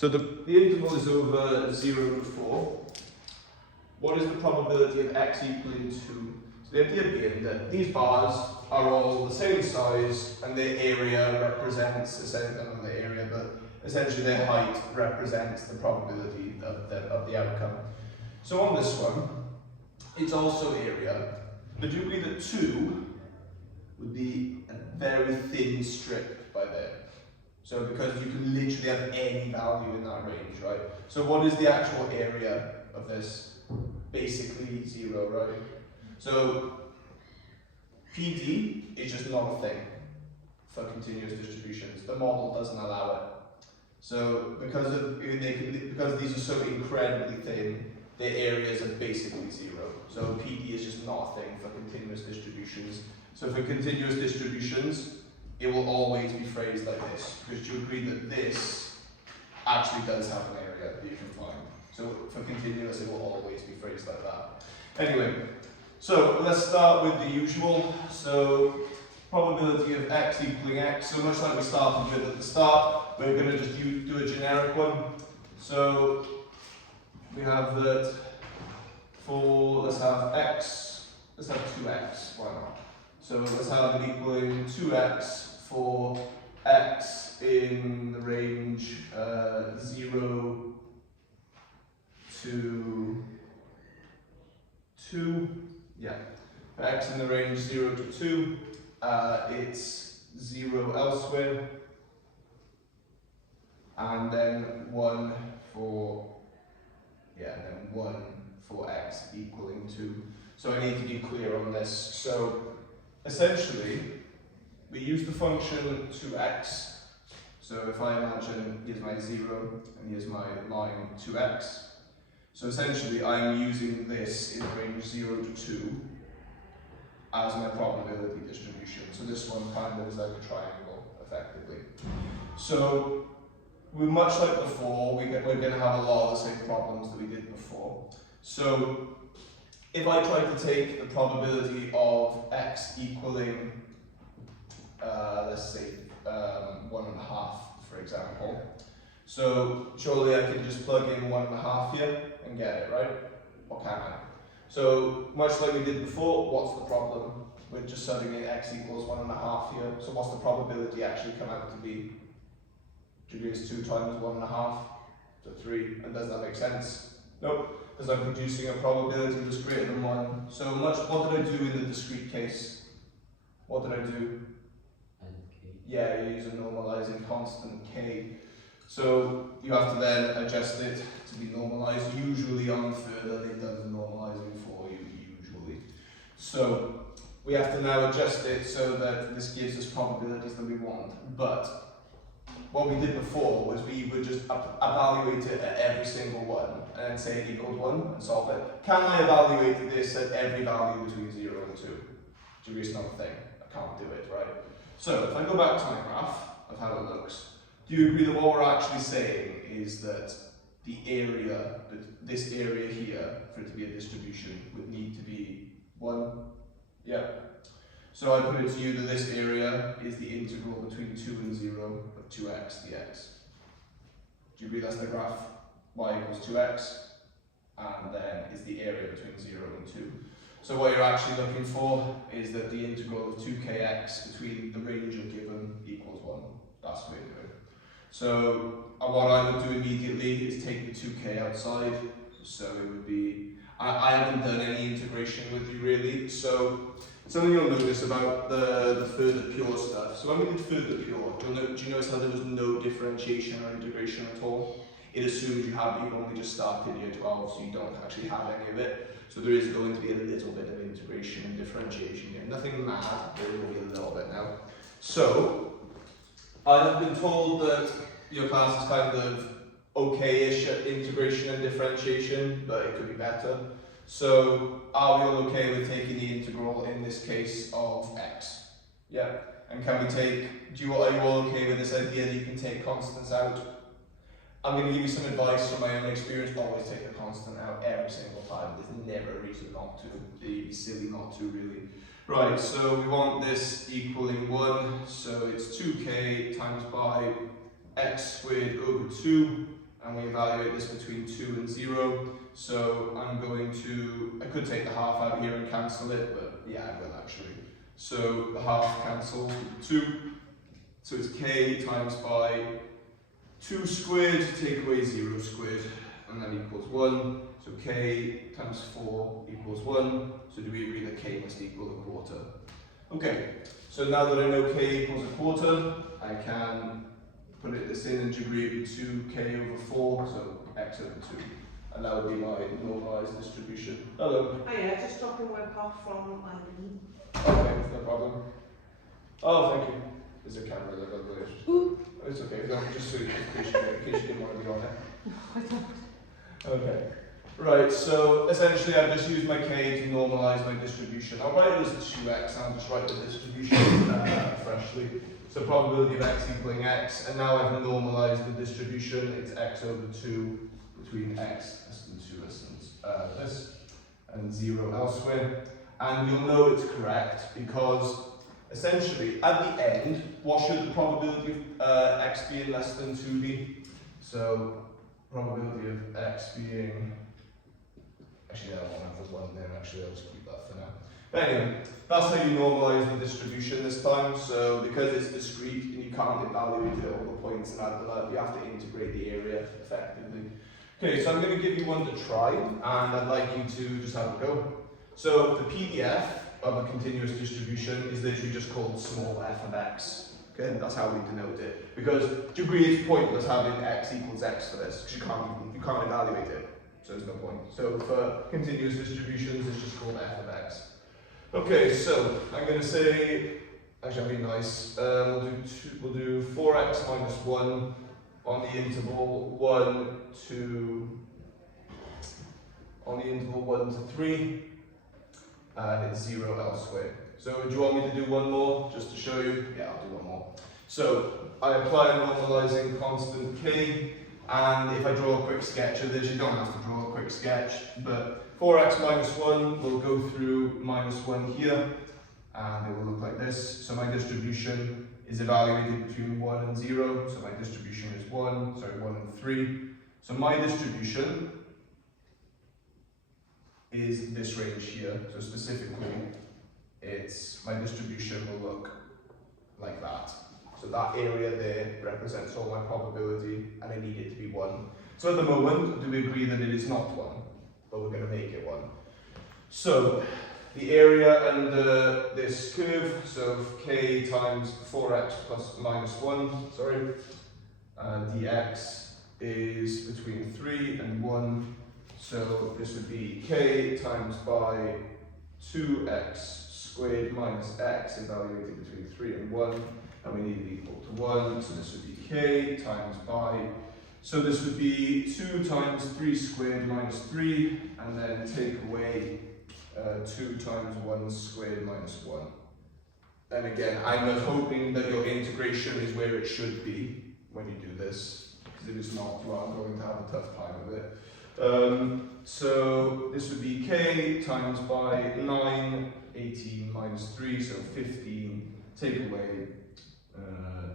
So the interval is over 0 to 4. What is the probability of x equaling 2? So the idea being that these bars are all the same size and their area represents, essentially the area, but essentially their height represents the probability of the outcome. So on this one, it's also area, but do you agree that 2 would be a very thin strip by there? So because you can literally have any value in that range, right? So what is the actual area of this? Basically 0, right? So PD is just not a thing for continuous distributions. The model doesn't allow it. So because these are so incredibly thin, their areas are basically 0. So PD is just not a thing for continuous distributions. So for continuous distributions, it will always be phrased like this, because you agree that this actually does have an area that you can find. So for continuous, it will always be phrased like that. Anyway, so let's start with the usual. So probability of x equaling x. So much like we started with at the start, we're going to just do a generic one. So we have that for, let's have x, let's have 2x, why not? So let's have it equaling 2x for x in the range 0 to 2. Yeah, for x in the range 0 to 2, it's 0 elsewhere, and then 1 for, yeah, and then 1 for x equaling 2. So I need to be clear on this. So essentially, we use the function 2x. So if I imagine here's my 0 and here's my line 2x. So essentially, I'm using this in range 0 to 2 as my probability distribution. So this one kind of is like a triangle, effectively. So we're much like before, we're going to have a lot of the same problems that we did before. So if I try to take the probability of x equaling, let's say 1.5, for example. So surely I can just plug in 1.5 here and get it, right? Or can I? So much like we did before, what's the problem? We're just subbing in x equals 1.5 here. So what's the probability actually come out to be? Degree is 2 times 1.5, so 3. And does that make sense? Nope, because I'm producing a probability that's greater than 1. So much, what did I do in the discrete case? What did I do? Yeah, you use a normalizing constant k. So you have to then adjust it to be normalized. Usually on further, they've done the normalizing for you, usually. So we have to now adjust it so that this gives us probabilities that we want. But what we did before was we would just evaluate it at every single one and then say it equals 1 and solve it. Can I evaluate this at every value between 0 and 2? Degree is not a thing. I can't do it, right? So if I go back to my graph of how it looks, do you agree that what we're actually saying is that the area, this area here, for it to be a distribution, would need to be 1? Yeah. So I put it to you that this area is the integral between 2 and 0 of 2x dx. Do you agree that's the graph? Y equals 2x, and then is the area between 0 and 2. So what you're actually looking for is that the integral of 2kx between the range you're given equals 1. That's the way to do it. So what I would do immediately is take the 2k outside. So it would be, I haven't done any integration with you really. So something you'll notice about the further pure stuff. So when we did further pure, do you notice how there was no differentiation or integration at all? It assumes you've only just started year 12, so you don't actually have any of it. So there is going to be a little bit of integration and differentiation here. Nothing mad, there will be a little bit now. So I have been told that your class is kind of okay-ish at integration and differentiation, but it could be better. So are we all okay with taking the integral in this case of x? Yeah. And can we take, are you all okay with this idea that you can take constants out? I'm going to give you some advice from my own experience. Always take the constant out every single time. There's never a reason not to. It'd be silly not to, really. Right, so we want this equaling 1. So it's 2k times by x squared over 2. and we evaluate this between 2 and 0. So I'm going to, I could take the half out here and cancel it, but yeah, I will actually. So the half cancels with 2. So it's k times by 2 squared, take away 0 squared, and then equals 1. So k times 4 equals 1. So do we agree that k must equal a quarter? Okay, so now that I know k equals a quarter, I can put this in degree would be 2k over 4, so x over 2. And that would be my normalised distribution. Hello. Oh yeah, just dropping work off from IB. Okay, no problem. Oh, thank you. There's a camera there, by the way. Oh, it's okay, no, just so in case you didn't want to be on it. No, I don't. Okay. Right, so essentially I've just used my k to normalise my distribution. I'll write it as 2x, and I'll just write the distribution freshly. So probability of x equaling x, and now I've normalised the distribution. It's x over 2 between x less than 2 less than this, and 0 elsewhere. And you'll know it's correct because essentially at the end, what should the probability of x being less than 2 be? So probability of x being, actually I don't want to have the 1 there, actually I'll just keep that for now. But anyway, that's how you normalise the distribution this time. So because it's discrete and you can't evaluate it at all the points and add them up, you have to integrate the area effectively. Okay, so I'm going to give you one to try, and I'd like you to just have a go. So the PDF of a continuous distribution is literally just called small f of x. Okay, that's how we denote it. Because degree is pointless having x equals x for this, because you can't evaluate it. So there's no point. So for continuous distributions, it's just called f of x. Okay, so I'm going to say, actually I'll be nice, we'll do 4x minus 1 on the interval 1 to 3, and it's 0 elsewhere. So do you want me to do one more, just to show you? Yeah, I'll do one more. So I apply a normalizing constant k, and if I draw a quick sketch of this, you don't have to draw a quick sketch, but 4x minus 1 will go through minus 1 here, and it will look like this. So my distribution is evaluated between 1 and 0, so my distribution is 1 and 3. So my distribution is this range here, so specifically, my distribution will look like that. So that area there represents all my probability, and I need it to be 1. So at the moment, do we agree that it is not 1? But we're going to make it 1. So the area under this curve, so k times 4x plus minus 1, dx is between 3 and 1. So this would be k times by 2x squared minus x evaluated between 3 and 1. And we need it equal to 1. So this would be k times by, so this would be 2 times 3 squared minus 3, and then take away 2 times 1 squared minus 1. And again, I'm hoping that your integration is where it should be when you do this, because if it's not, you are going to have a tough time with it. So this would be k times by 9, 18 minus 3, so 15, take away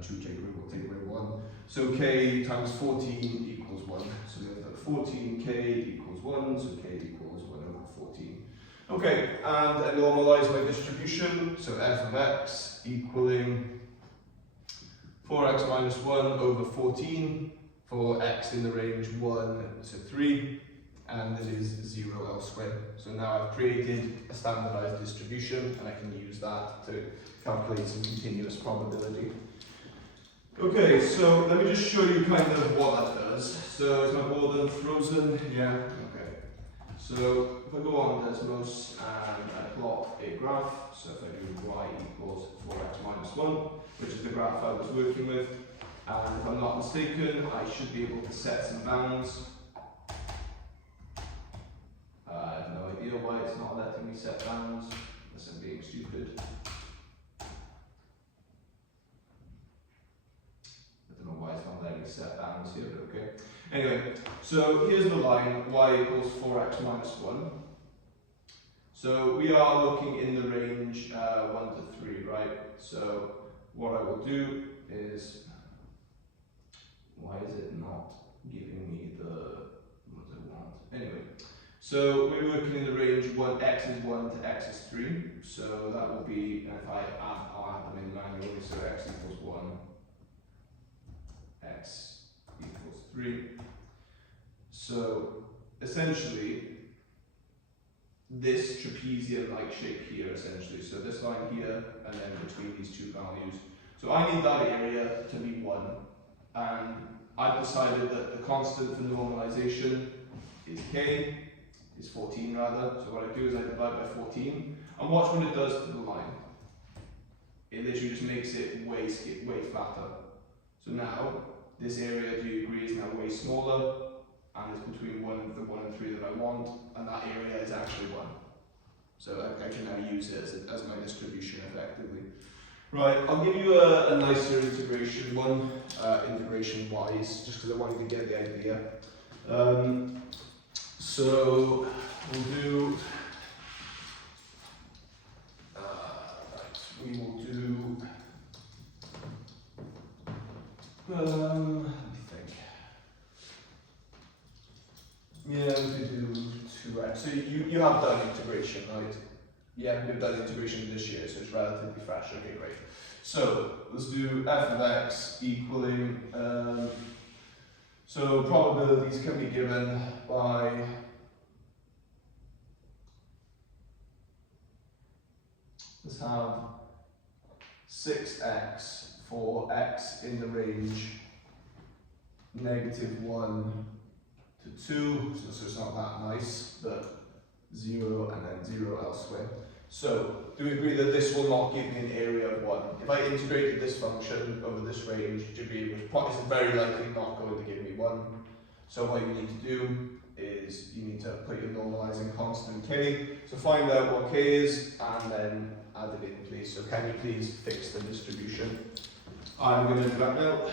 2, take away 1. So k times 14 equals 1. So we have that 14k equals 1, so k equals 1 over 14. Okay, and I normalize my distribution, so f of x equaling 4x minus 1 over 14 for x in the range 1 to 3, and it is 0 elsewhere. So now I've created a standardized distribution, and I can use that to calculate some continuous probability. Okay, so let me just show you kind of what that does. So is my board unfrozen? Yeah, okay. So if I go on Desmos and I plot a graph, so if I do y equals 4x minus 1, which is the graph I was working with, and if I'm not mistaken, I should be able to set some bounds. I have no idea why it's not letting me set bounds, unless I'm being stupid. Why it's not letting me set bounds here, but okay. Anyway, so here's the line, y equals 4x minus 1. So we are looking in the range 1 to 3, right? So what I will do is, why is it not giving me the what I want. Anyway, so we're working in the range x is 1 to x is 3. So that will be, and if I'll add them in manually, so x equals 1, x equals 3. So essentially, this trapezium-like shape here, essentially. So this line here, and then between these two values. So I need that area to be 1. And I've decided that the constant for normalization is k, is 14 rather. So what I do is I divide by 14, and watch what it does to the line. It literally just makes it way flatter. So now, this area, do you agree, is now way smaller, and it's between the 1 and 3 that I want, and that area is actually 1. So I can now use it as my distribution effectively. Right, I'll give you a nicer integration one, integration-wise, just because I wanted to get the idea. So we'll do, we will do, let me think. Yeah, we could do 2x. So you have done integration, right? Yeah, we've done integration this year, so it's relatively fresh. Okay, great. So let's do f of x equaling, so probabilities can be given by let's have 6x for x in the range -1 to 2, so it's not that nice, but 0 and then 0 elsewhere. So, do we agree that this will not give me an area of 1? If I integrated this function over this range, it's very likely not going to give me 1. So what you need to do is you need to put your normalizing constant k. So find out what k is and then add it in, please. So can you please fix the distribution? I'm going to do that now.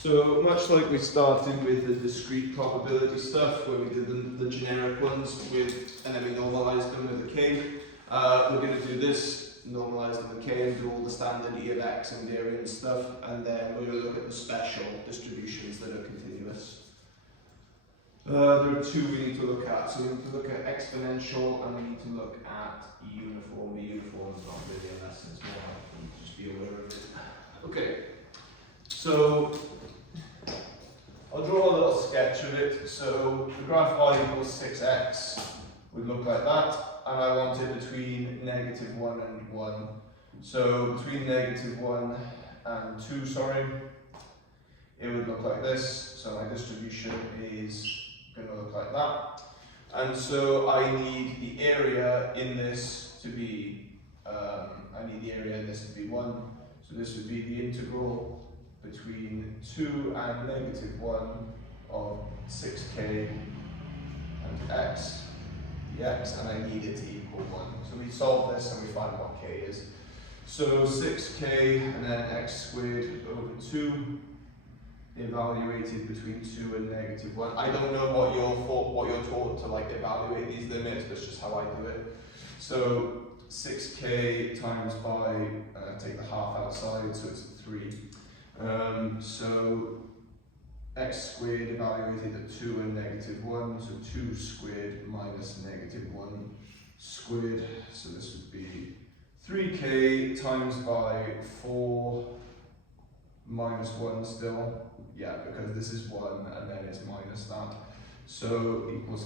So much like we started with the discrete probability stuff, where we did the generic ones with, and then we normalized them with a k, we're going to do this, normalize them with k, and do all the standard E of x and variance stuff, and then we're going to look at the special distributions that are continuous. There are two we need to look at. So we need to look at exponential, and we need to look at uniform. The uniform is not really a lesson, it's more like just be aware of it. Okay, so I'll draw a little sketch of it. So the graph y equals 6x would look like that, and I want it between -1 and 1. So between -1 and 2, sorry. it would look like this. So my distribution is going to look like that. And so I need the area in this to be, 1. So this would be the integral between 2 and -1 of 6k and x dx, and I need it to equal 1. So we solve this and we find what k is. So 6k and then x squared over 2, evaluated between 2 and -1. I don't know what you're taught to like evaluate these limits, but it's just how I do it. So 6k times by, take the half outside, so it's 3. So x squared evaluated at 2 and -1, so 2 squared minus -1 squared, so this would be 3k times by 4 minus 1 still, yeah, because this is 1 and then it's minus that. So equals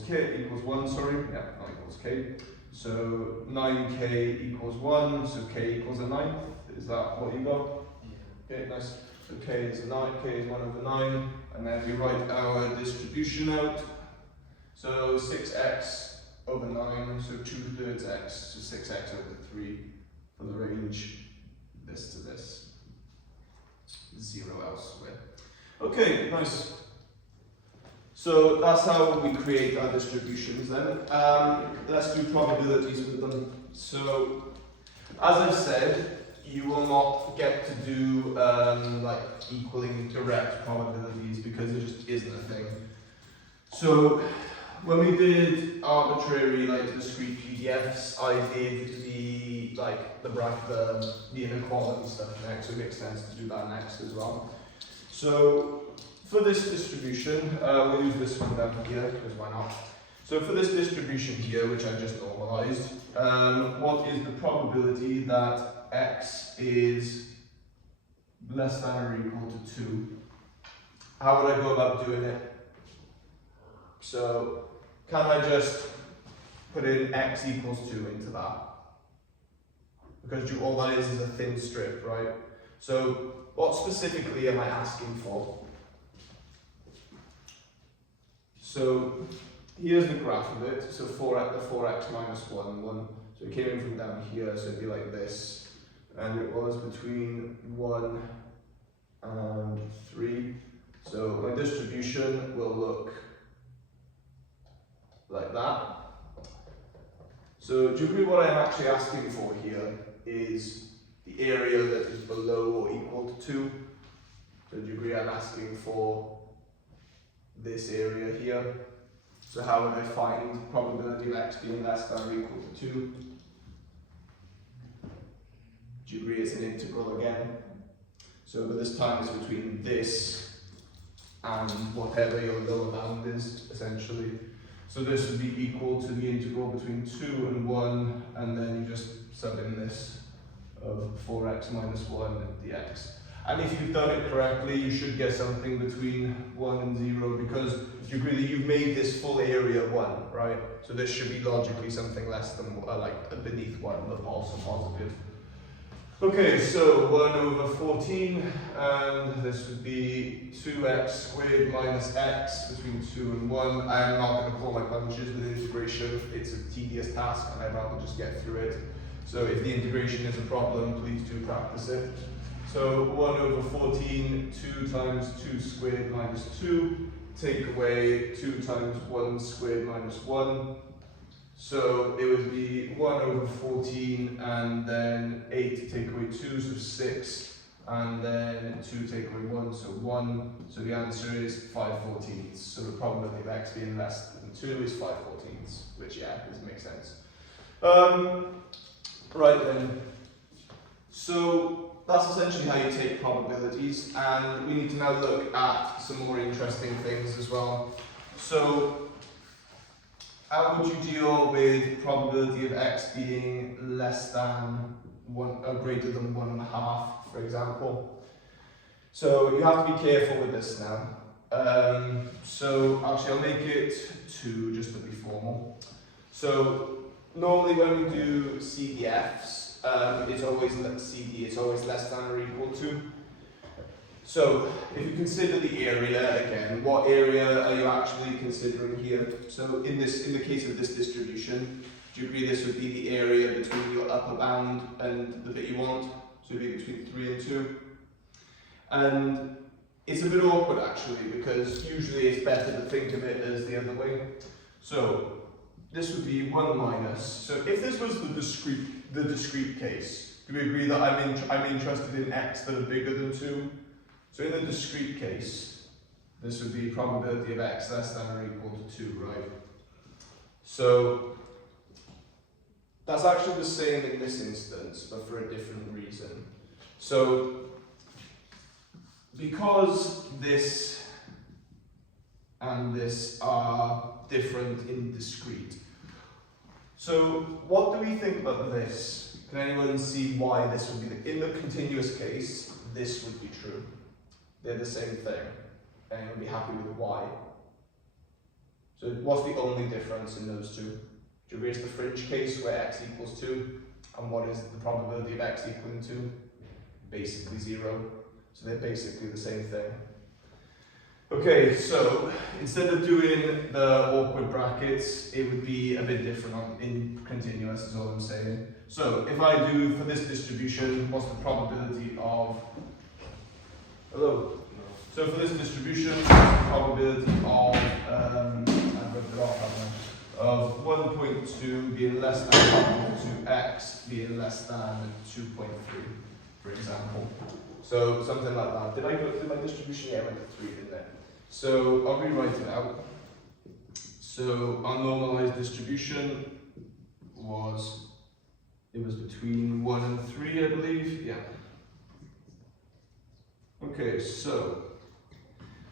1, sorry, yeah, not equals k. So 9k equals 1, so k equals a ninth, is that what you got? Yeah. Okay, nice. So k is 1 over 9, and then we write our distribution out. So 6x over 9, so 2/3 x, so 6x over 3 for the range, this to this, 0 elsewhere. Okay, nice. So that's how we create our distributions then. Let's do probabilities with them. So, as I've said, you will not get to do like equaling direct probabilities because it just isn't a thing. So, when we did arbitrary like discrete PDFs, I did the inequality stuff next, so it makes sense to do that next as well. So for this distribution, we'll use this one down here, because why not? So for this distribution here, which I just normalized, what is the probability that x is less than or equal to 2? How would I go about doing it? So can I just put in x equals 2 into that? Because all that is a thin strip, right? So what specifically am I asking for? So here's the graph of it. So the 4x minus 1. So it came in from down here, so it'd be like this. And it was between 1 and 3. So my distribution will look like that. So do you agree what I'm actually asking for here is the area that is below or equal to 2? So do you agree I'm asking for this area here? So how would I find probability of x being less than or equal to 2? Do you agree it's an integral again? So but this time it's between this and whatever your lower bound is, essentially. So this would be equal to the integral between 2 and 1, and then you just sub in this of 4x minus 1 dx. And if you've done it correctly, you should get something between 1 and 0, because you agree that you've made this full area 1, right? So this should be logically something less than, like beneath 1, but also positive. Okay, so 1 over 14, and this would be 2x squared minus x between 2 and 1. I'm not going to pull my punches with integration. It's a tedious task, and I'd rather just get through it. So if the integration is a problem, please do practice it. So 1 over 14, 2 times 2 squared minus 2, take away 2 times 1 squared minus 1. So it would be 1 over 14 and then 8 take away 2, so 6, and then 2 take away 1, so 1. So the answer is 5/14. So the probability of x being less than 2 is 5/14, which this makes sense. Right then. So that's essentially how you take probabilities, and we need to now look at some more interesting things as well. So how would you deal with probability of x being less than 1 or greater than 1.5, for example? So you have to be careful with this now. So actually I'll make it 2 just to be formal. So normally when we do CDFs, it's always CD, it's always less than or equal to. So if you consider the area again, what area are you actually considering here? So in the case of this distribution, do you agree this would be the area between your upper bound and the bit you want? So it would be between 3 and 2. And it's a bit awkward actually, because usually it's better to think of it as the other way. So this would be 1 minus. So if this was the discrete case, do we agree that I'm interested in x that are bigger than 2? So in the discrete case, this would be probability of x less than or equal to 2, right? So that's actually the same in this instance, but for a different reason. So because this and this are different in discrete. So what do we think about this? Can anyone see why this would be in the continuous case, this would be true? They're the same thing. And you'll be happy with why. So what's the only difference in those two? Do you agree it's the fringe case where x equals 2? And what is the probability of x equaling 2? Basically 0. So they're basically the same thing. Okay, so instead of doing the awkward brackets, it would be a bit different in continuous, is all I'm saying. So if I do for this distribution, what's the probability of... Hello? So for this distribution, what's the probability of... I've ripped it off, haven't I? Of 1.2 being less than or equal to x being less than 2.3, for example. So something like that. Did my distribution? Yeah, I went to 3, didn't I? So I'll rewrite it out. So our normalized distribution was, it was between 1 and 3, I believe. Yeah. Okay, so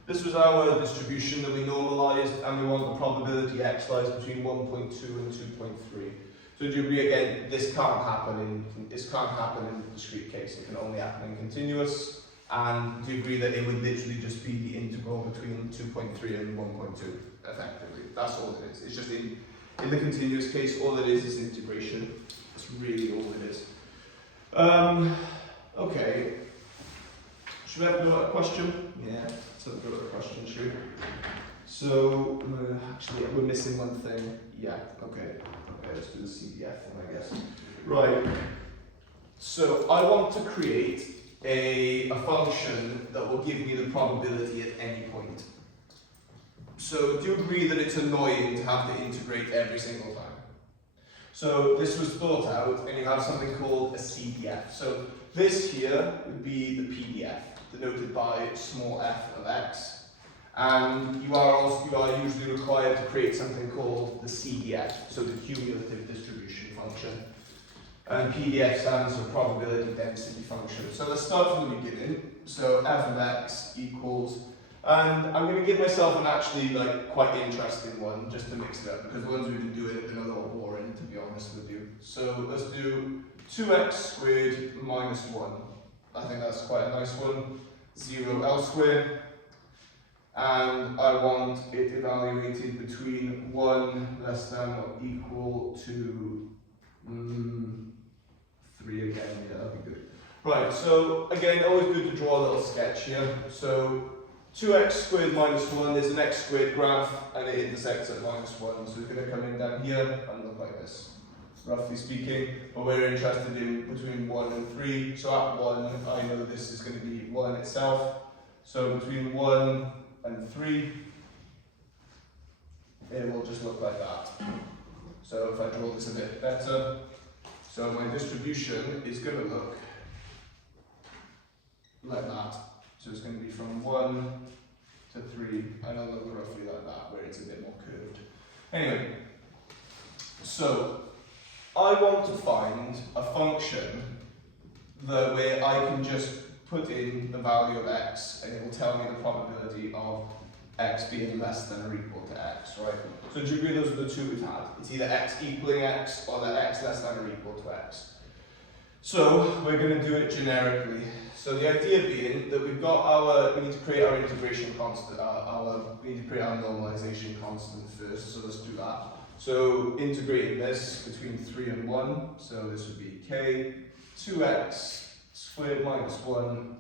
this was our distribution that we normalized, and we want the probability x lies between 1.2 and 2.3. So do you agree again? This can't happen in the discrete case. It can only happen in continuous. And do you agree that it would literally just be the integral between 2.3 and 1.2, effectively? That's all it is. It's just in the continuous case, all it is integration. That's really all it is. Okay. Should we have another question? Yeah, let's have another question, should we? So, actually, we're missing one thing. Yeah, okay. Okay, let's do the CDF one, I guess. Right. So, I want to create a function that will give me the probability at any point. So do you agree that it's annoying to have to integrate every single time? So this was thought out, and you have something called a CDF. So this here would be the PDF, denoted by small f of x. And you are usually required to create something called the CDF, so the cumulative distribution function. And PDF stands for probability density function. So let's start from the beginning. So f of x equals, and I'm going to give myself an actually quite interesting one just to mix it up, because the ones we've been doing have been a little boring, to be honest with you. So let's do 2x squared minus 1. I think that's quite a nice one. 0 elsewhere. And I want it evaluated between 1 less than or equal to 3 again, yeah, that'd be good. Right, so again, always good to draw a little sketch here. So 2x squared minus 1 is an x squared graph, and it intersects at minus 1. So it's going to come in down here and look like this, roughly speaking. But we're interested in between 1 and 3. So at 1, I know this is going to be 1 itself. So between 1 and 3, it will just look like that. So if I draw this a bit better, so my distribution is going to look like that. So it's going to be from 1 to 3, and it'll look roughly like that, where it's a bit more curved. Anyway, so I want to find a function where I can just put in the value of x, and it will tell me the probability of x being less than or equal to x, right? So do you agree those are the two we've had? It's either x equaling x or that x less than or equal to x. So we're going to do it generically. So the idea being that we've got we need to create our integration constant, we need to create our normalization constant first, so let's do that. So integrating this between 3 and 1, so this would be k, 2x squared minus 1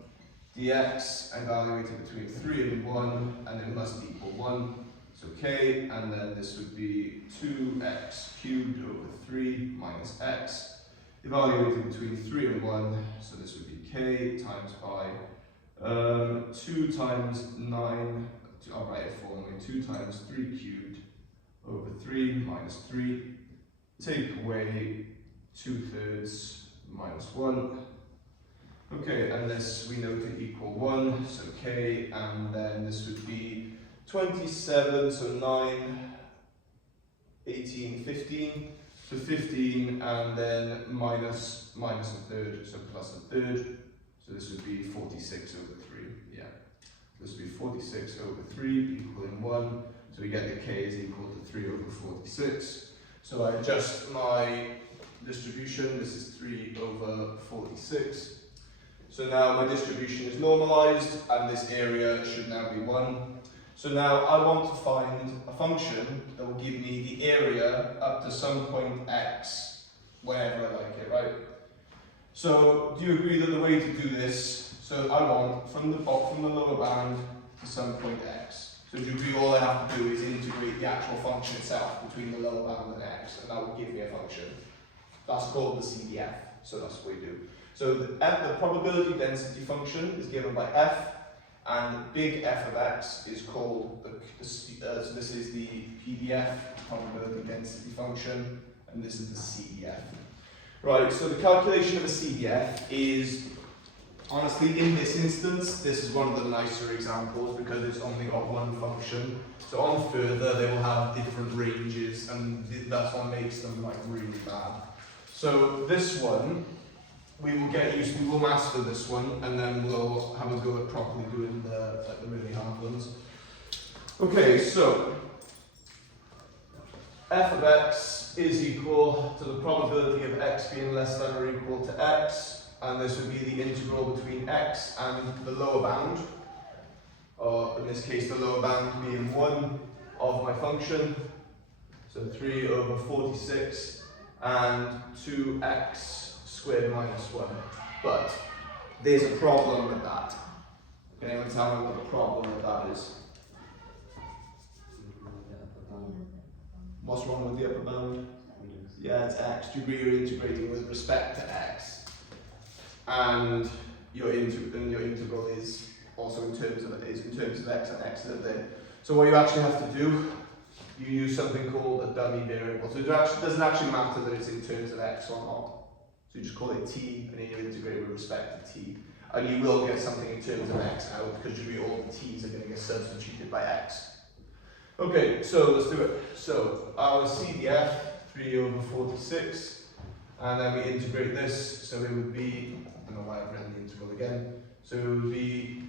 dx evaluated between 3 and 1, and it must equal 1. It's okay, and then this would be 2x cubed over 3 minus x, evaluated between 3 and 1, so this would be k times by 2 times 9, I'll write it formally, 2 times 3 cubed over 3 minus 3, take away 2/3 minus 1. Okay, and this we know to equal 1, so k, and then this would be 27, so 9, 18, 15, so 15, and then minus a third, so plus a third, so this would be 46 over 3, yeah. This would be 46 over 3 equaling 1, so we get that k is equal to 3 over 46. So I adjust my distribution, this is 3 over 46. So now my distribution is normalized, and this area should now be 1. So now I want to find a function that will give me the area up to some point x, whenever I like it, right? So do you agree that the way to do this, so I want from the lower bound to some point x. So do you agree all I have to do is integrate the actual function itself between the lower bound and x, and that will give me a function. That's called the CDF, so that's what we do. So the probability density function is given by f, and big F of x is called, so this is the PDF, probability density function, and this is the CDF. Right, so the calculation of a CDF is, honestly, in this instance, this is one of the nicer examples because it's only got one function. So on further, they will have different ranges, and that's what makes them like really bad. So this one, we will master this one, and then we'll have a go at properly doing the really hard ones. Okay, so f of x is equal to the probability of x being less than or equal to x, and this would be the integral between x and the lower bound, or in this case the lower bound being 1 of my function, so 3 over 46, and 2x squared minus 1. But there's a problem with that. Can anyone tell me what the problem with that is? What's wrong with the upper bound? Yeah, it's x. Do you agree you're integrating with respect to x? And your integral is also in terms of x, and x is there. So what you actually have to do, you use something called a dummy variable. So it doesn't actually matter that it's in terms of x or not. So you just call it t, and then you integrate with respect to t. And you will get something in terms of x out, because all the t's are going to get substituted by x. Okay, so let's do it. So our CDF, 3 over 46, and then we integrate this, so it would be, I don't know why I've written the integral again, so it would be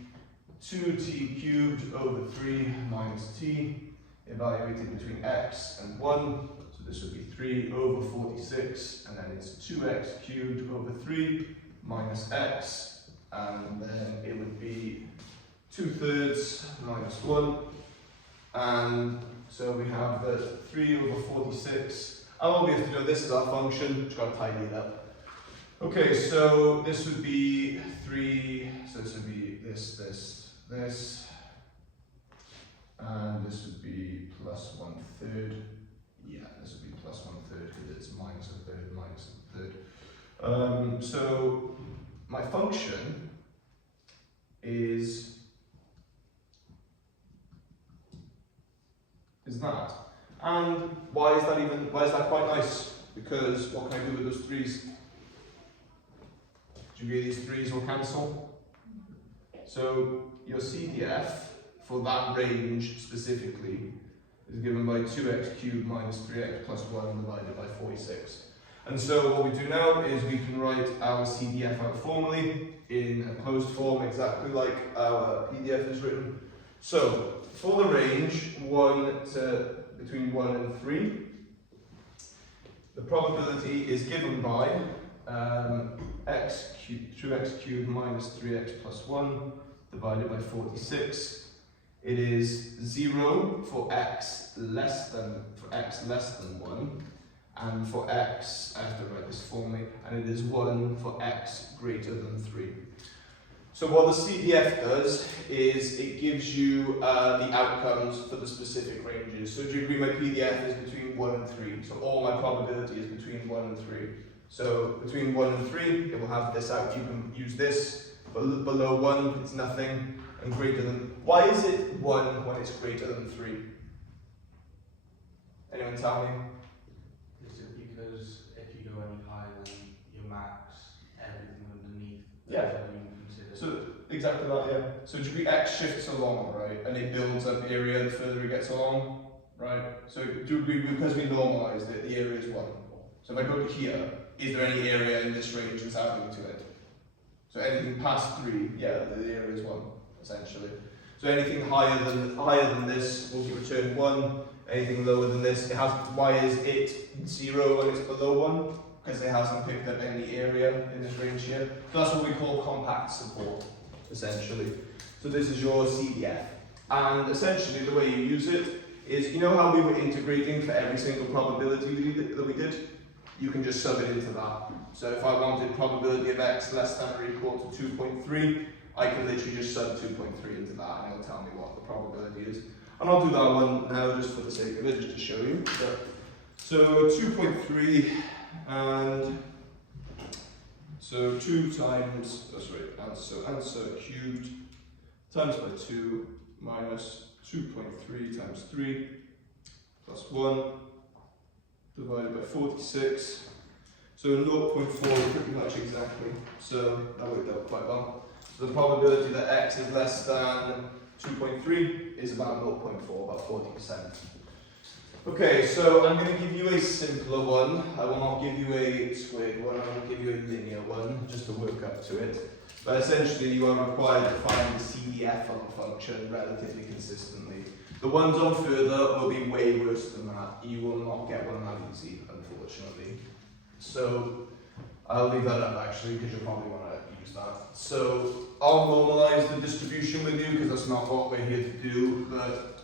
2t cubed over 3 minus t, evaluated between x and 1, so this would be 3 over 46, and then it's 2x cubed over 3 minus x, and then it would be 2/3 minus 1, and so we have the 3 over 46, and all we have to do, this is our function, just got to tidy it up. Okay, so this would be 3, so this would be this, and this would be plus 1/3. Yeah, this would be plus 1/3 because it's minus a third, minus a third. So my function is that. And why is that quite nice? Because what can I do with those 3's? Do you agree these 3's will cancel? So your CDF for that range specifically is given by 2x cubed minus 3x plus 1 divided by 46. And so what we do now is we can write our CDF out formally in a closed form, exactly like our PDF is written. So for the range between 1 and 3, the probability is given by 2x cubed minus 3x plus 1 divided by 46. It is 0 for x less than 1, and for x, I have to write this formally, and it is 1 for x greater than 3. So what the CDF does is it gives you the outcomes for the specific ranges. So do you agree my PDF is between 1 and 3? So all my probability is between 1 and 3. So between 1 and 3, it will have this out. You can use this, but below 1, it's nothing, and greater than... Why is it 1 when it's greater than 3? Anyone tell me? Is it because if you go any higher than your max, everything underneath Yeah. is being considered? So exactly that, yeah. So degree X shifts along, right, and it builds up area the further it gets along, right? So do you agree, because we normalised it, the area is 1. So if I go to here, is there any area in this range that's adding to it? So anything past 3, yeah, the area is 1, essentially. So anything higher than this will return 1. Anything lower than this, it has. Why is it 0 when it's below 1? Because it hasn't picked up any area in this range here. So that's what we call compact support, essentially. So this is your CDF. And essentially the way you use it is, you know how we were integrating for every single probability that we did? You can just sub it into that. So if I wanted probability of X less than or equal to 2.3, I can literally just sub 2.3 into that and it'll tell me what the probability is. And I'll do that one now just for the sake of it, just to show you. So 2.3 and so 2 times, answer cubed times by 2 minus 2.3 times 3 plus 1 divided by 46. So 0.4 pretty much exactly. So that worked out quite well. So the probability that X is less than 2.3 is about 0.4, about 40%. Okay, so I'm going to give you a simpler one. I will not give you a squared one, I will give you a linear one, just to work up to it. But essentially you are required to find the CDF of a function relatively consistently. The ones on further will be way worse than that. You will not get one that easy, unfortunately. So I'll leave that up actually, because you'll probably want to use that. So I'll normalise the distribution with you, because that's not what we're here to do, but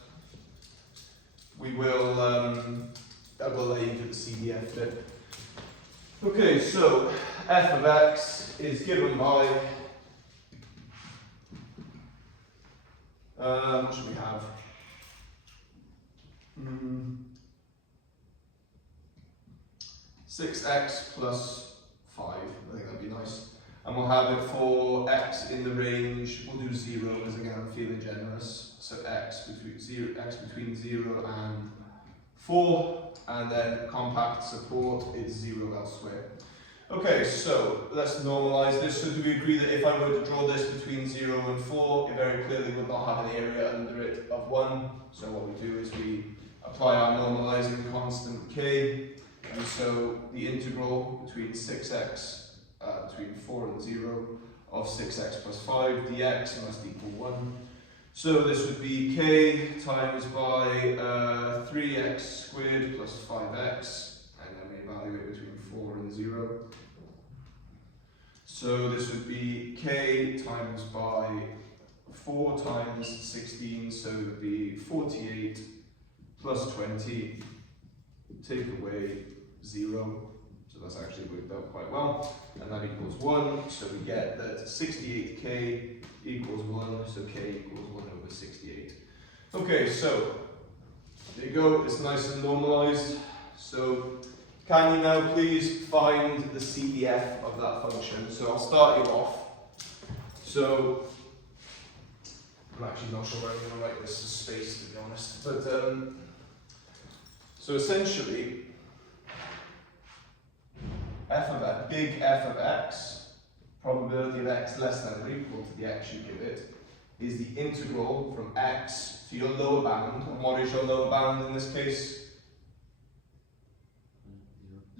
we will, I will let you do the CDF bit. Okay, so f of x is given by, what should we have? 6x plus 5, I think that'd be nice. And we'll have it for x in the range, we'll do 0, because again I'm feeling generous. So x between 0 and 4, and then compact support is 0 elsewhere. Okay, so let's normalise this. So do we agree that if I were to draw this between 0 and 4, it very clearly would not have an area under it of 1. So what we do is we apply our normalising constant k, and so the integral between 6x, between 4 and 0, of 6x plus 5 dx must equal 1. So this would be k times by 3x squared plus 5x, and then we evaluate between 4 and 0. So this would be k times by 4 times 16, so it would be 48 plus 20, take away 0. So that's actually worked out quite well, and that equals 1, so we get that 68k equals 1, so k equals 1 over 68. Okay, so there you go, it's nice and normalised. So can you now please find the CDF of that function? So I'll start you off. So I'm actually not sure where I'm going to write this as space, to be honest, but so essentially big F of x, probability of x less than or equal to the x you give it, is the integral from x to your lower bound. And what is your lower bound in this case?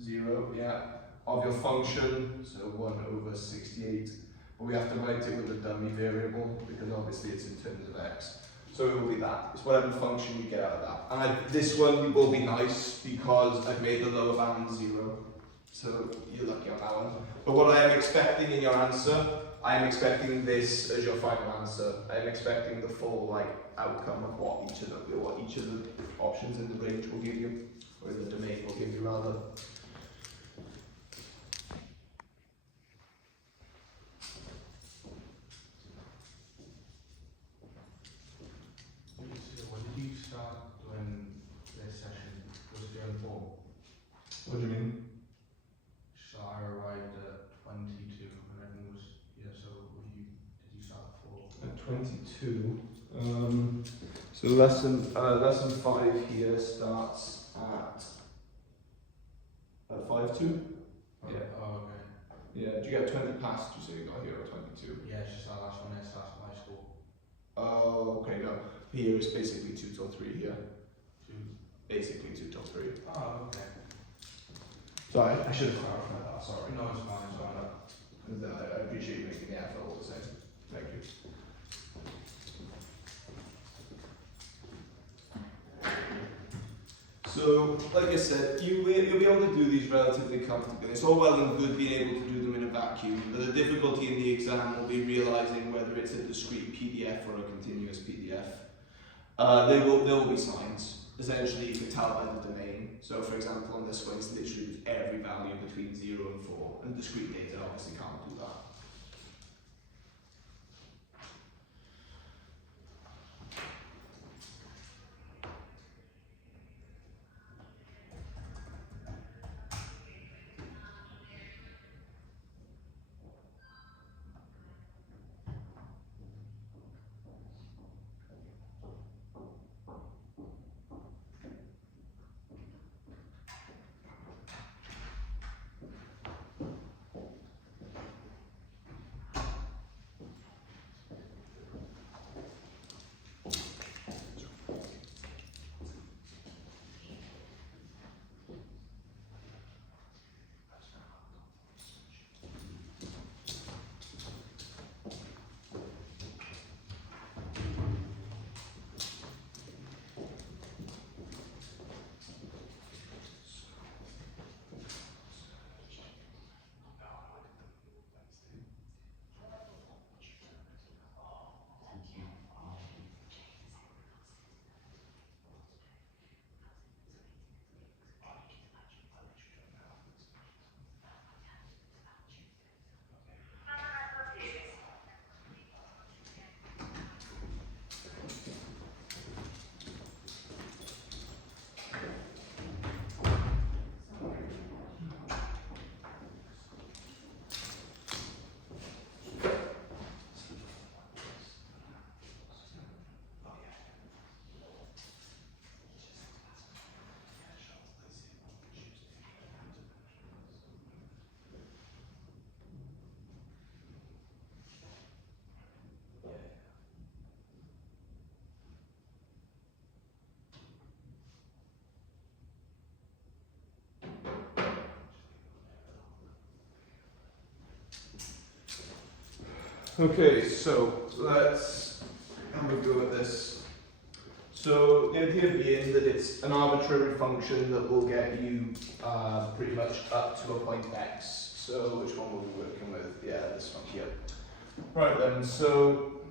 0, yeah, of your function, so 1 over 68. But we have to write it with a dummy variable, because obviously it's in terms of x. So it will be that. It's whatever function you get out of that. And this one will be nice, because I've made the lower bound 0. So you're lucky on that one. But what I am expecting in your answer, I am expecting this as your final answer. I am expecting the full outcome of what each of the options in the range will give you, or in the domain will give you rather. doing this session was going for. What do you mean? So I arrived at 22 and everything was, yeah, so did you start at 4? At 22. So lesson 5 here starts at 5:02. Yeah. Oh, okay. Yeah. Do you get 20 past? You say you got here at 22. Yeah, it's just our last one, it starts at my school. Oh, okay. No. Here is basically 2 till 3 here. 2. Basically 2 till 3. Oh, okay. So I should have clarified that. Sorry. No, it's fine, it's fine. I appreciate you making the effort all the same. Thank you. So, like I said, you'll be able to do these relatively comfortably. It's all well and good being able to do them in a vacuum, but the difficulty in the exam will be realising whether it's a discrete PDF or a continuous PDF. There will be signs. Essentially, you can tell by the domain. So, for example, on this one, it's literally every value between 0 and 4, and discrete data obviously can't do that. Okay, so let's have a go at this. So the idea being that it's an arbitrary function that will get you pretty much up to a point x. So which one will we be working with? Yeah, this one here. Right then, so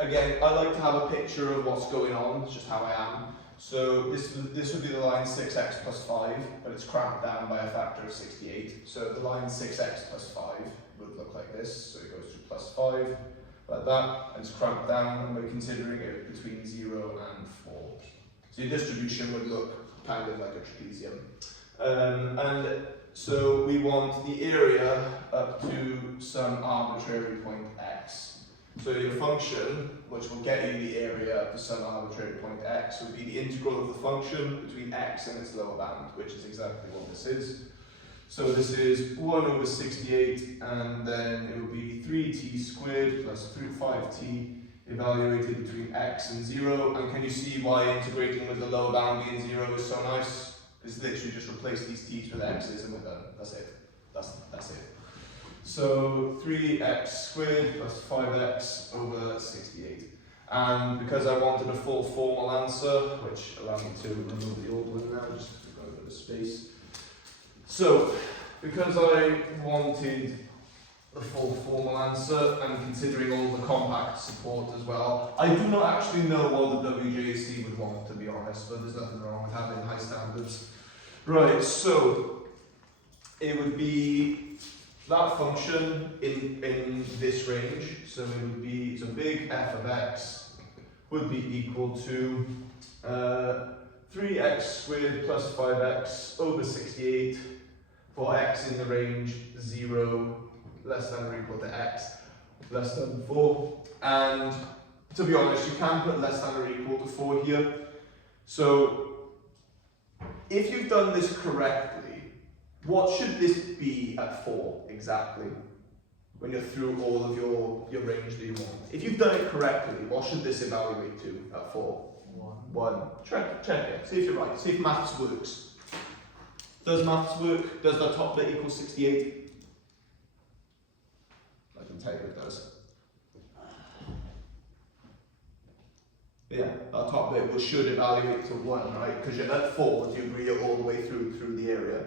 again, I like to have a picture of what's going on, it's just how I am. So this would be the line 6x plus 5, but it's cramped down by a factor of 68. So the line 6x plus 5 would look like this. So it goes to plus 5, like that, and it's cramped down, and we're considering it between 0 and 4. So your distribution would look kind of like a trapezium. And so we want the area up to some arbitrary point x. So your function, which will get you the area up to some arbitrary point x, would be the integral of the function between x and its lower bound, which is exactly what this is. So this is 1 over 68, and then it would be 3t squared plus 5t evaluated between x and 0. And can you see why integrating with the lower bound being 0 is so nice? It's literally just replace these t's with x's and we're done. That's it. That's it. So 3x squared plus 5x over 68. And because I wanted a full formal answer, which allowed me to remove the old one now, just to go a bit of space. So, because I wanted the full formal answer and considering all the compact support as well, I do not actually know what the WJC would want, to be honest, but there's nothing wrong with having high standards. Right, so it would be that function in this range, so it would be, so big f of x would be equal to 3x squared plus 5x over 68 for x in the range 0 less than or equal to x less than 4. And to be honest, you can put less than or equal to 4 here. So if you've done this correctly, what should this be at 4 exactly? When you're through all of your range that you want. If you've done it correctly, what should this evaluate to at 4? 1. Check it. See if you're right. See if maths works. Does maths work? Does the top bit equal 68? I can tell you it does. Yeah, that top bit should evaluate to 1, right? Because you're at 4 if you agree it all the way through the area.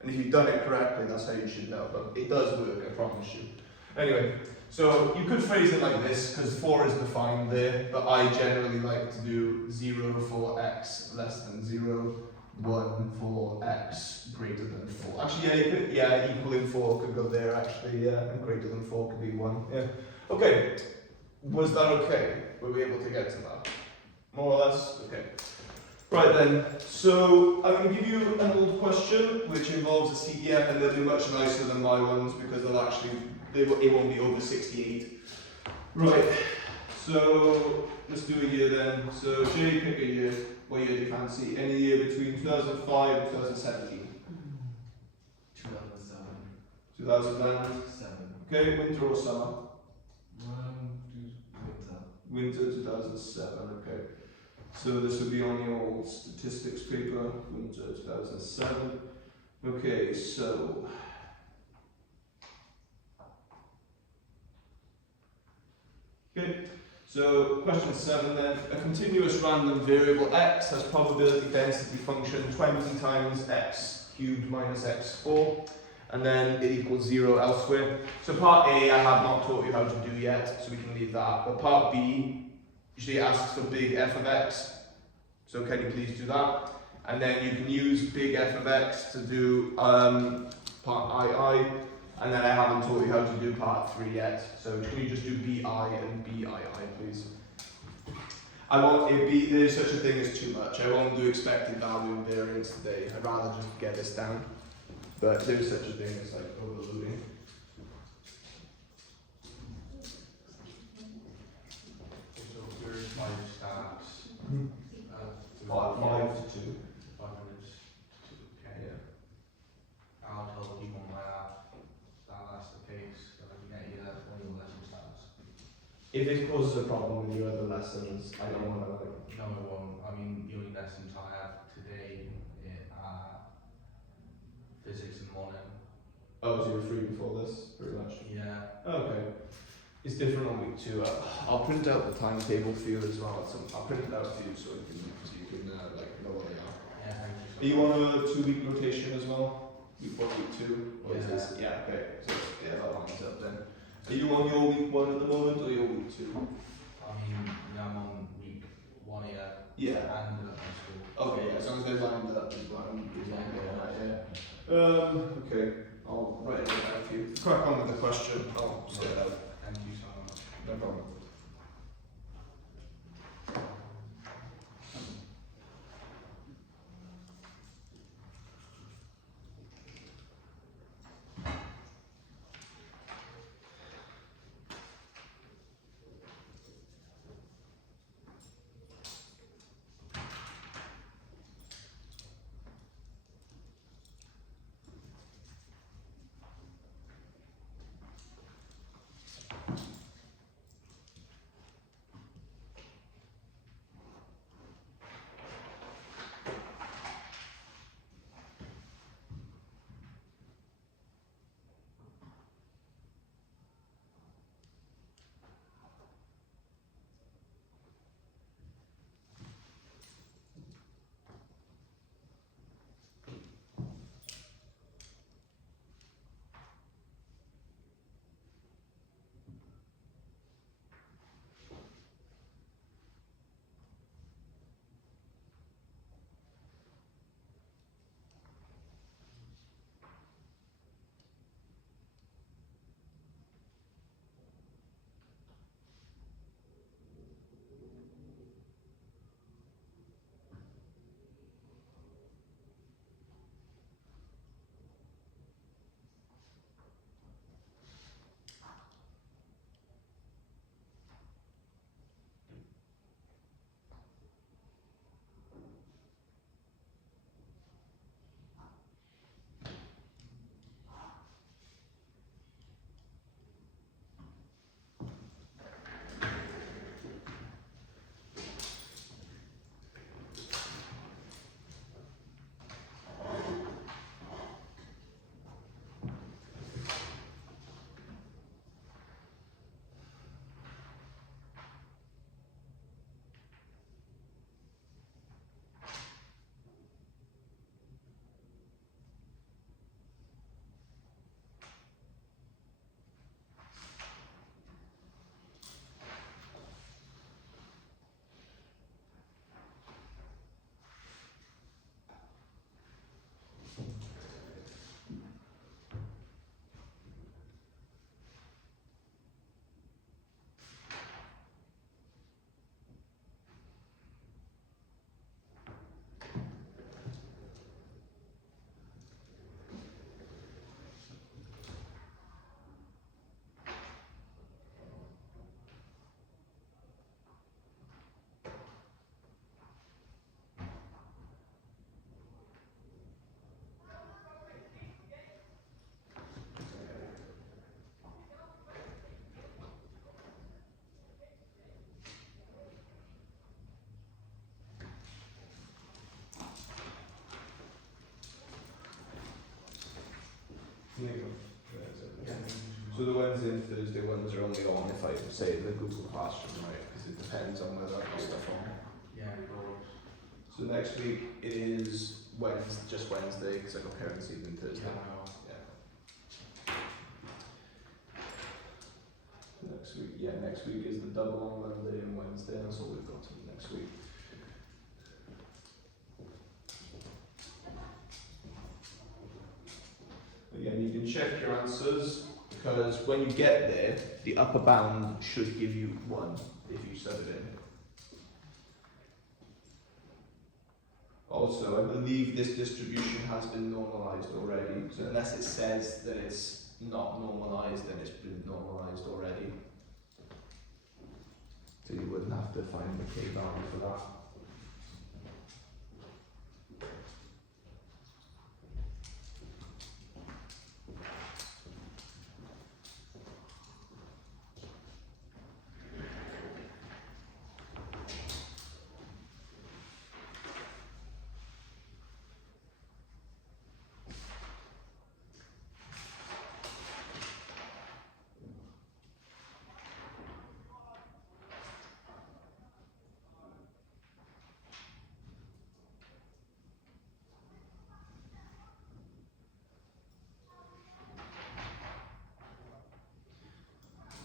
And if you've done it correctly, that's how you should know. But it does work, I promise you. Anyway, so you could phrase it like this, because 4 is defined there, but I generally like to do 0 for x less than 0, 1 for x greater than 4. Actually, yeah, you could, yeah, equaling 4 could go there, actually, yeah, and greater than 4 could be 1, yeah. Okay, was that okay? Were we able to get to that? More or less? Okay. Right then, so I'm going to give you an old question, which involves a CDF, and they'll be much nicer than my ones, because they'll actually, it won't be over 68. Right, so let's do a year then. So Jay, pick a year. What year do you fancy? Any year between 2005 and 2017? 2007. 2007. Okay, winter or summer? Winter. Winter 2007, okay. So this would be on your statistics paper, winter 2007. Okay, so okay, so question 7 then. A continuous random variable x has probability density function 20 times x cubed minus x4, and then it equals 0 elsewhere. So part A I have not taught you how to do yet, so we can leave that. But part B usually asks for big f of x. So can you please do that? And then you can use big f of x to do part II. And then I haven't taught you how to do part 3 yet, so can you just do BI and BII, please? I won't, there's such a thing as too much. I won't do expected value and variance today. I'd rather just get this down. But there's such a thing as like overloading. So here's my stats. 5 to 2. 5 minutes. Okay. Yeah. I'll tell people on my app that that's the case, that I can get you that for your lesson stats. If it causes a problem with your other lessons, I don't want to like. No, it won't. I mean, the only lessons I have today are physics and morning. Oh, so you're free before this, pretty much. Yeah. Okay. It's different on week 2. I'll print out the timetable for you as well. So I'll print it out for you so you can like know what they are. Yeah, thank you. Are you on a 2-week rotation as well? Week 1, week 2? Or is Yeah. this? Yeah, okay. So yeah, that lines up then. Are you on your week 1 at the moment or your week 2? I mean, yeah, I'm on week 1 here. Yeah. And at school. Okay, yeah, as long as they're lined up as well. Yeah. Okay. I'll write it down for you. Crack on with the question. I'll set it out. Thank you so much. No problem. So the Wednesday and Thursday ones are only on if I say the Google Classroom, right? Because it depends on whether I put stuff on. Yeah, of course. So next week it is just Wednesday because I got parents' evening Thursday. Next week is the double on Monday and Wednesday. That's all we've got for next week. Again, you can check your answers because when you get there, the upper bound should give you 1 if you sub it in. Also, I believe this distribution has been normalized already, so unless it says that it's not normalized, then it's been normalized already. So you wouldn't have to find the K value for that.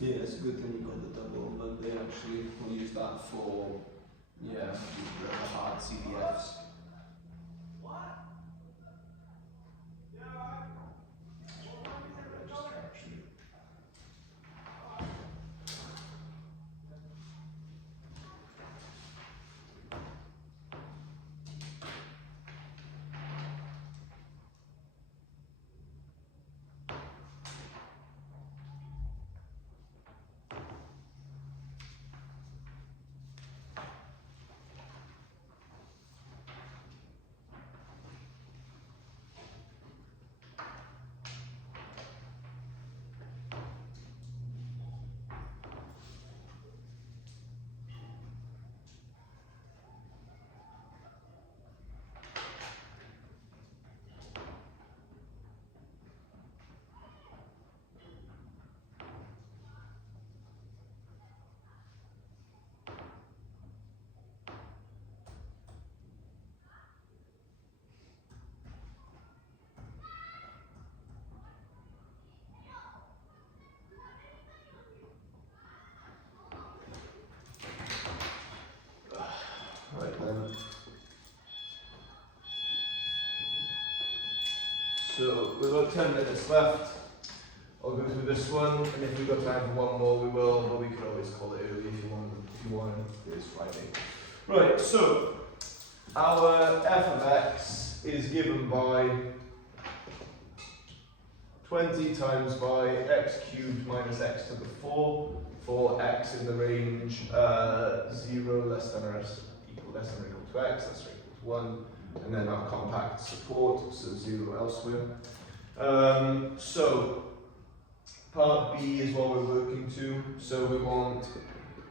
Yeah, it's a good thing you got the double on Monday actually. We'll use that for, the hard CDFs. Right then. So we've got 10 minutes left. I'll go through this one, and if we've got time for one more, we will, but we can always call it early if you want. It's Friday. Right, so our f of x is given by 20 times by x cubed minus x to the 4 for x in the range 0 less than or equal to x, that's equal to 1, and then our compact support, so 0 elsewhere. So part B is what we're working to, so we want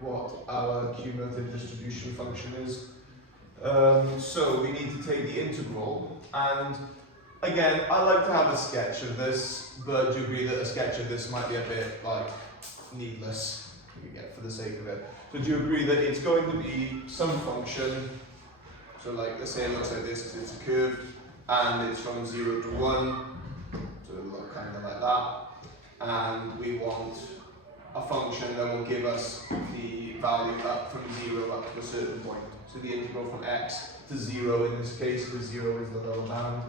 what our cumulative distribution function is. So we need to take the integral, and again, I like to have a sketch of this, but do you agree that a sketch of this might be a bit like needless for the sake of it? So do you agree that it's going to be some function, so like let's say it looks like this because it's a curve, and it's from 0 to 1, so it'll look kind of like that, and we want a function that will give us the value up from 0 up to a certain point. So the integral from x to 0 in this case, because 0 is the lower bound.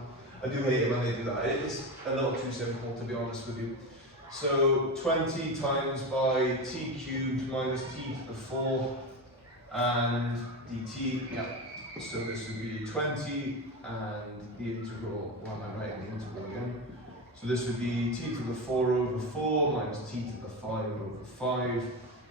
I do hate it when they do that. It's a little too simple, to be honest with you. So 20 times by t cubed minus t to the 4 and dt. Yeah. So this would be 20 and the integral, why am I writing the integral again? So this would be t to the 4 over 4 minus t to the 5 over 5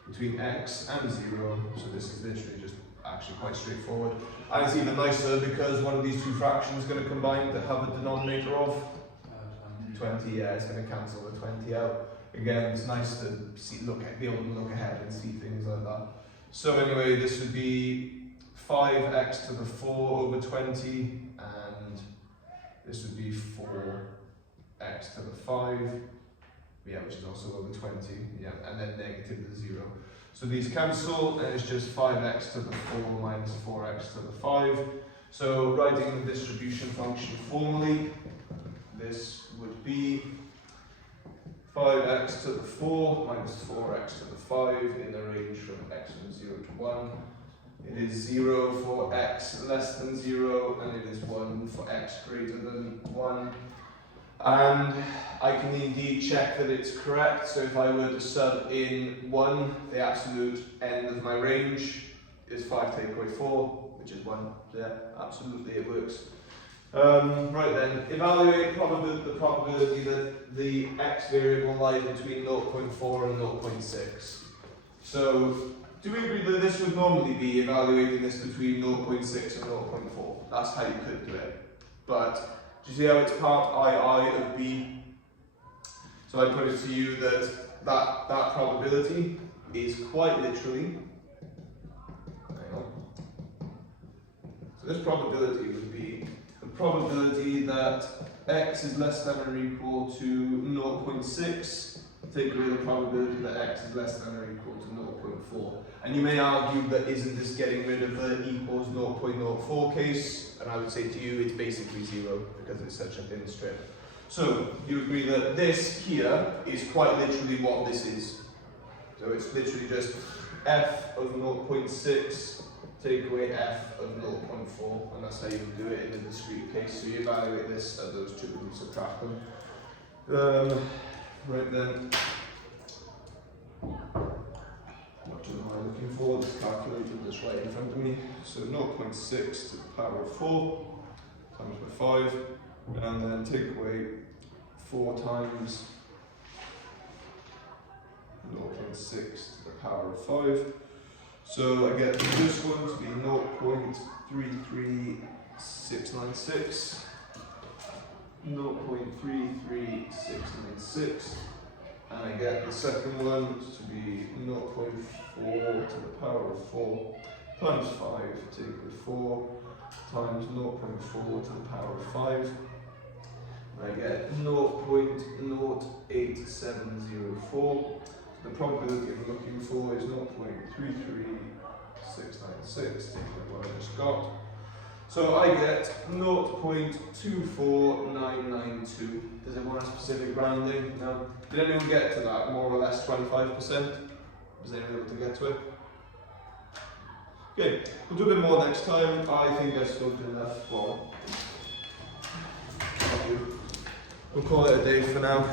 between x and 0. So this is literally just actually quite straightforward. And it's even nicer because one of these two fractions is going to combine to have a denominator of 20. Yeah, it's going to cancel the 20 out. Again, it's nice to be able to look ahead and see things like that. So anyway, this would be 5x to the 4 over 20, and this would be 4x to the 5 yeah, which is also over 20, yeah, and then negative the 0. So these cancel, and it's just 5x to the 4 minus 4x to the 5. So writing the distribution function formally, this would be 5x to the 4 minus 4x to the 5 in the range from x from 0 to 1. It is 0 for x less than 0, and it is 1 for x greater than 1. And I can indeed check that it's correct, so if I were to sub in 1, the absolute end of my range is 5 take away 4, which is 1. Yeah, absolutely it works. Right then, evaluate the probability that the x variable lies between 0.4 and 0.6. So, do we agree that this would normally be evaluating this between 0.6 and 0.4? That's how you could do it. But, do you see how it's part II of B? So I put it to you that probability is quite literally, hang on. So this probability would be the probability that x is less than or equal to 0.6, take away the probability that x is less than or equal to 0.4. And you may argue that isn't this getting rid of the equals 0.04 case? And I would say to you it's basically 0 because it's such a thin strip. So you agree that this here is quite literally what this is. So it's literally just f of 0.6 take away f of 0.4, and that's how you do it in a discrete case. So you evaluate this at those two and subtract them. Right then, what am I looking for? This calculator that's right in front of me. So 0.6 to the power of 4 times by 5, and then take away 4 times 0.6 to the power of 5. So I get this one to be 0.33696, 0.33696, and I get the second one to be 0.4 to the power of 4 times 5 take away 4 times 0.4 to the power of 5. And I get 0.08704. The probability I'm looking for is 0.33696, take what I just got. So I get 0.24992. Does it want a specific rounding? No. Did anyone get to that? More or less 25%? Was anyone able to get to it? Okay, we'll do a bit more next time. I think I've spoken enough for. We'll call it a day for now.